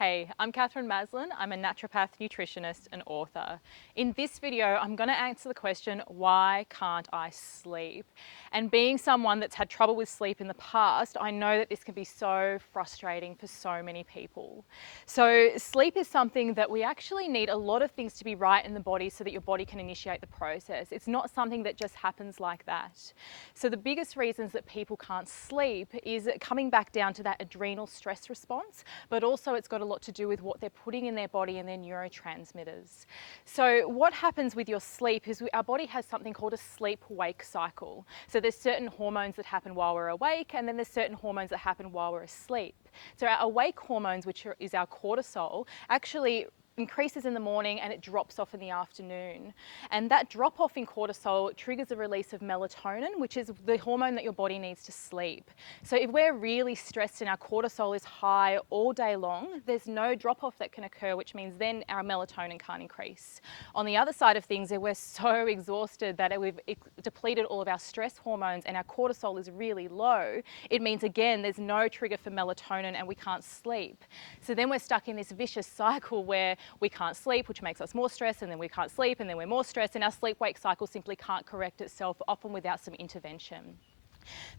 Hey, I'm Katherine Maslen. I'm a naturopath, nutritionist and author. In this video, I'm going to answer the question, why can't I sleep? And being someone that's had trouble with sleep in the past, I know that this can be so frustrating for so many people. So sleep is something that we actually need a lot of things to be right in the body so that your body can initiate the process. It's not something that just happens like that. So the biggest reasons that people can't sleep is coming back down to that adrenal stress response, but also it's got a lot to do with what they're putting in their body and their neurotransmitters. So what happens with your sleep is our body has something called a sleep-wake cycle. So there's certain hormones that happen while we're awake, and then there's certain hormones that happen while we're asleep. So our awake hormones, which is our cortisol, actually increases in the morning and it drops off in the afternoon. And that drop off in cortisol triggers the release of melatonin, which is the hormone that your body needs to sleep. So if we're really stressed and our cortisol is high all day long, there's no drop off that can occur, which means then our melatonin can't increase. On the other side of things, if we're so exhausted that we've depleted all of our stress hormones and our cortisol is really low, it means again there's no trigger for melatonin and we can't sleep. So then we're stuck in this vicious cycle where we can't sleep, which makes us more stressed, and then we can't sleep, and then we're more stressed, and our sleep-wake cycle simply can't correct itself, often without some intervention.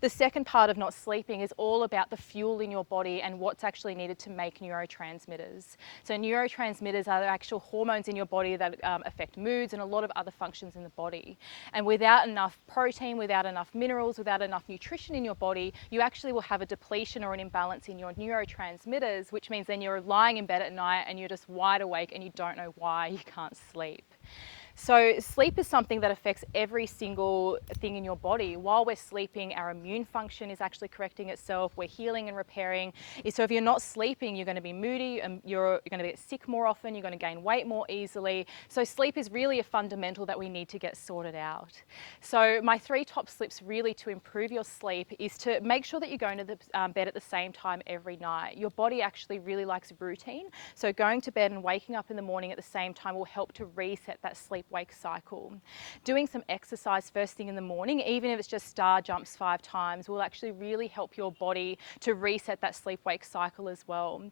The second part of not sleeping is all about the fuel in your body and what's actually needed to make neurotransmitters. So neurotransmitters are the actual hormones in your body that affect moods and a lot of other functions in the body. And without enough protein, without enough minerals, without enough nutrition in your body, you actually will have a depletion or an imbalance in your neurotransmitters, which means then you're lying in bed at night and you're just wide awake and you don't know why you can't sleep. So sleep is something that affects every single thing in your body. While we're sleeping, our immune function is actually correcting itself. We're healing and repairing. So if you're not sleeping, you're going to be moody, and you're going to get sick more often, you're going to gain weight more easily. So sleep is really a fundamental that we need to get sorted out. So my 3 top tips really to improve your sleep is to make sure that you're going to the bed at the same time every night. Your body actually really likes routine. So going to bed and waking up in the morning at the same time will help to reset that sleep-wake cycle. Doing some exercise first thing in the morning, even if it's just star jumps 5 times, will actually really help your body to reset that sleep-wake cycle as well.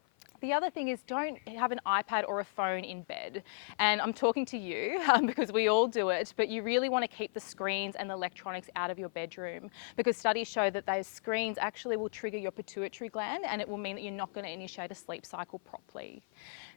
The other thing is, don't have an iPad or a phone in bed. And I'm talking to you because we all do it, but you really want to keep the screens and the electronics out of your bedroom, because studies show that those screens actually will trigger your pituitary gland and it will mean that you're not going to initiate a sleep cycle properly.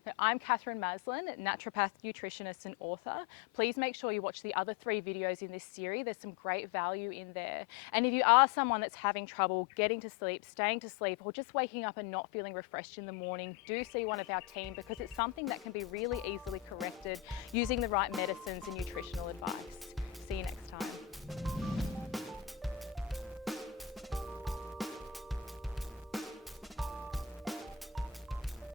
Now, I'm Katherine Maslen, naturopath, nutritionist and author. Please make sure you watch the other 3 videos in this series. There's some great value in there. And if you are someone that's having trouble getting to sleep, staying to sleep, or just waking up and not feeling refreshed in the morning, do see one of our team, because it's something that can be really easily corrected using the right medicines and nutritional advice.